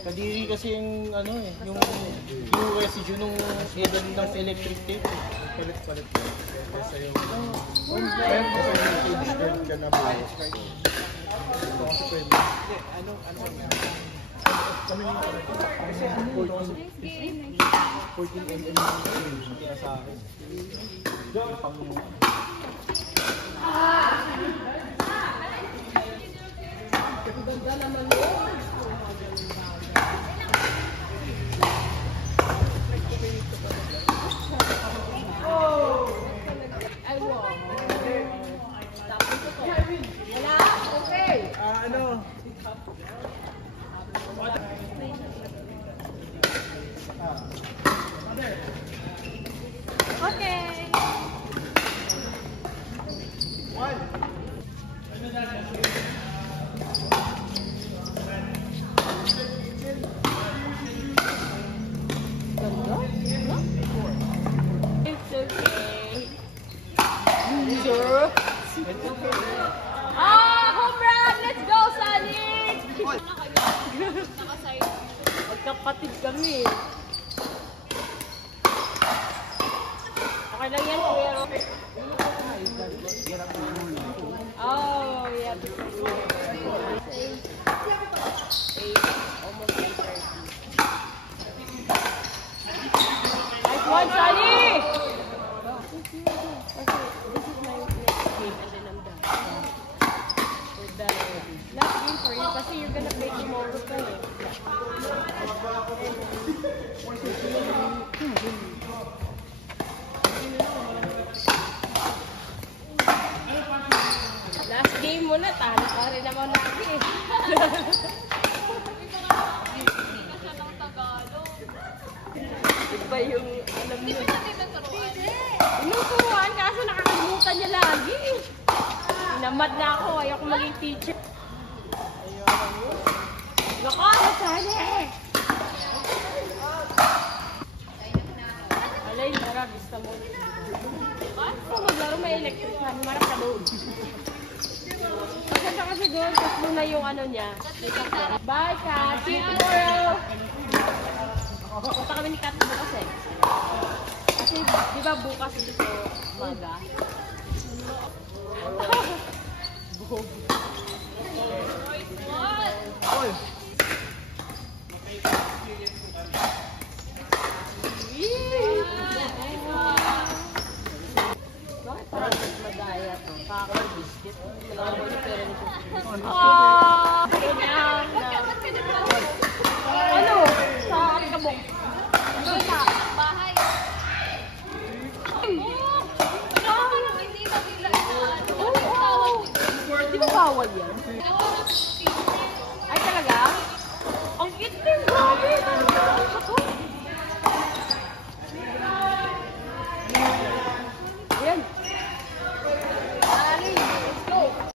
Kadiri kasi yung ano eh, yung residue nung head ng electric tape. Palit-palit ko. Kasi yung head ka na ba? Kasi pwede. Ano? Kami yung 14 mm na sa akin. Ganda naman yun. Magkapatid kami. Okay lang yan, kuya. Oh, yeah. Almost 1:30. Nice one, Sunny! This is my next game and then I'm done. We're done already. Last game for you kasi you're gonna play tomorrow pa eh. Last game mo na, talo ka rin naman natin eh. Iba yung alam niyo. Inuturuan kaso nakakalimutan niya lagi. Inamad na ako, ayoko maging teacher. Loko, nasali! Alay, tara, gusto mo. Basta maglaro may electric fan, marap ka doon. Maganda kasi doon, tapos muna yung ano niya. Bye, Kat! See you tomorrow! Punta kami ni Kat bukas eh. Kasi, di ba bukas dito umaga? Bog. Oy! Bakit parang madaya to? Kakakal-biscuit. Kailangan mo yung pera nito. Ano? Sa Alikabok. Ano sa bahay? Di ba bawal yan? Ay talaga? Ang cute din! Grabe!